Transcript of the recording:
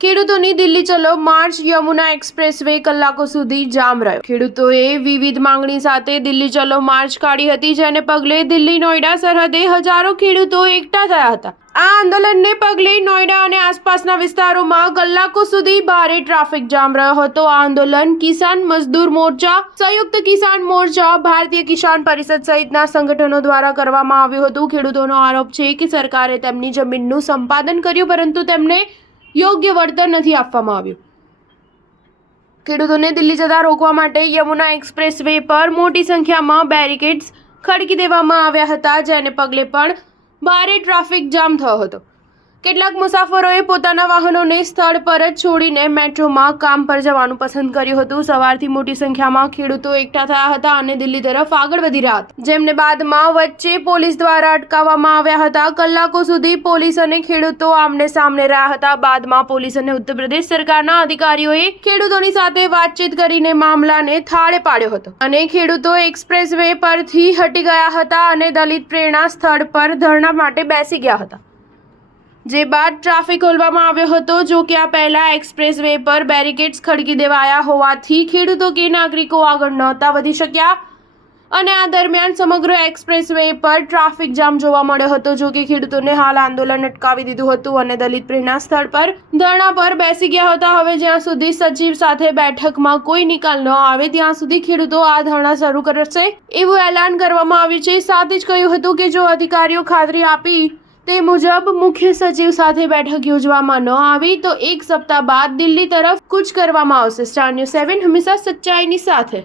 ખેડૂતોની દિલ્હી ચલો March Yamuna expressway કલાકો સુધી જામ રહ્યો। ખેડૂતોએ વિવિધ માંગણી સાથે દિલ્હી ચલો માર્ચ કાઢી હતી, જેને પગલે દિલ્હી નોઈડા સરહદે હજારો ખેડૂતો એકઠા થયા હતા। આ આંદોલનને પગલે નોઈડા અને આસપાસના વિસ્તારોમાં કલાકો સુધી ભારે ટ્રાફિક જામ રહ્યો હતો। આ આંદોલન કિસાન મજદૂર મોરચા, સંયુક્ત કિસાન મોરચા, ભારતીય કિસાન પરિષદ સહિતના સંગઠનો દ્વારા કરવામાં આવ્યું હતું। ખેડૂતોનો આરોપ છે કે સરકારે તેમની જમીનનું સંપાદન કર્યું, પરંતુ તેમને યોગ્ય વળતર નથી આપવામાં આવ્યું। ખેડૂતોને દિલ્હી જતા રોકવા માટે યમુના એક્સપ્રેસવે પર મોટી સંખ્યામાં બેરિકેડ્સ ખડકી દેવામાં આવ્યા હતા, જેને પગલે પણ ભારે ટ્રાફિક જામ થયો હતો। કેટલાક મુસાફરોએ પોતાના વાહનોને સ્થળ પર જ છોડીને મેટ્રોમાં કામ પર જવાનું પસંદ કર્યું હતું। સવારથી મોટી સંખ્યામાં ખેડૂતો એકઠા થયા હતા અને દિલ્હી તરફ આગળ વધી રહ્યા હતા, જેમને બાદમાં વચ્ચે પોલીસ દ્વારા અટકાવવામાં આવ્યા હતા। કલાકો સુધી પોલીસ અને ખેડૂતો આમને સામને રહ્યા હતા। બાદમાં પોલીસ અને ઉત્તર પ્રદેશ સરકારના અધિકારીઓએ ખેડૂતોની સાથે વાતચીત કરીને મામલાને થાળે પાડ્યો હતો અને ખેડૂતો એક્સપ્રેસવે પરથી હટી ગયા હતા અને દલિત પ્રેરણા સ્થળ પર ધરણા માટે બેસી ગયા હતા, જે બાદ ટ્રાફિક ખોલવામાં આવ્યો હતો। જો કે આ પહેલા એક્સપ્રેસવે પર બેરિકેડ્સ ખડકી દેવાયા હોવાથી ખેડૂતો કે નાગરિકો આગળ નહોતા વધી શક્યા અને આ દરમિયાન સમગ્ર એક્સપ્રેસવે પર ટ્રાફિક જામ જોવા મળ્યો હતો। જો કે ખેડૂતોને હાલ આંદોલન અટકાવી દીધું હતું અને દલિત પ્રેરણા સ્થળ પર ધરણા પર બેસી ગયા હતા। હવે જ્યાં સુધી સચિવ સાથે બેઠકમાં કોઈ નિકાલ ન આવે ત્યાં સુધી ખેડૂતો આ ધરણા શરૂ કરશે એવું એલાન કરવામાં આવ્યું છે। સાથે જ કહ્યું હતું કે જો અધિકારીઓ ખાતરી આપી તે મુજબ મુખ્ય સચિવ સાથે બેઠક યોજવામાં ન આવી તો 1 સપ્તાહ બાદ દિલ્હી તરફ કૂચ કરવામાં આવશે। સ્ટાર ન્યૂઝ 7 હંમેશા સચ્ચાઈની સાથે।